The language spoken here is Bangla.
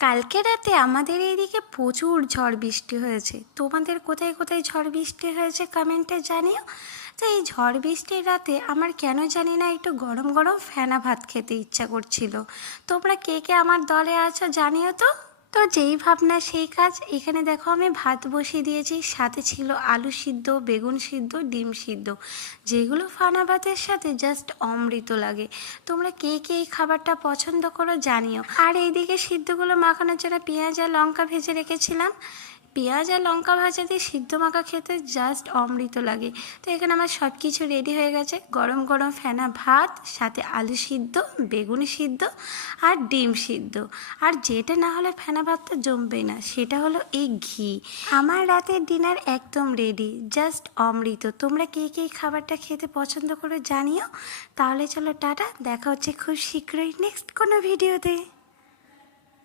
কালকে রাতে আমাদের এইদিকে প্রচুর ঝড় বৃষ্টি হয়েছে। তোমাদের কোথায় কোথায় ঝড় বৃষ্টি হয়েছে কমেন্টে জানিও। তো এই ঝড় বৃষ্টির রাতে আমার কেন জানি না একটু গরম গরম ফেনা ভাত খেতে ইচ্ছা করছিল। তোমরা কে কে আমার দলে আছো জানিও তো। তো যেই ভাবনা সেই কাজ। এখানে দেখো আমি ভাত বসিয়ে দিয়েছি, সাথে ছিল আলু সিদ্ধ, বেগুন সিদ্ধ, ডিম সিদ্ধ, যেগুলো ফানা ভাতের সাথে জাস্ট অমৃত লাগে। তোমরা কে কে এই খাবারটা পছন্দ করো জানিও। আর এইদিকে সিদ্ধগুলো মাখানোর জন্য পেঁয়াজ আর লঙ্কা ভেজে রেখেছিলাম। পেঁয়াজ আর লঙ্কা ভাজা দিয়ে সিদ্ধ মাখা খেতে জাস্ট অমৃত লাগে। তো এখানে আমার সব কিছু রেডি হয়ে গেছে। গরম গরম ফেনা ভাত, সাথে আলু সিদ্ধ, বেগুন সিদ্ধ আর ডিম সিদ্ধ। আর যেটা না হলে ফেনা ভাতটা জমবেই না, সেটা হলো এই ঘি। আমার রাতের ডিনার একদম রেডি, জাস্ট অমৃত। তোমরা কে কে এই খাবারটা খেতে পছন্দ করো জানিও। তাহলে চলো টাটা, দেখা হচ্ছে খুব শীঘ্রই নেক্সট কোনো ভিডিওতে।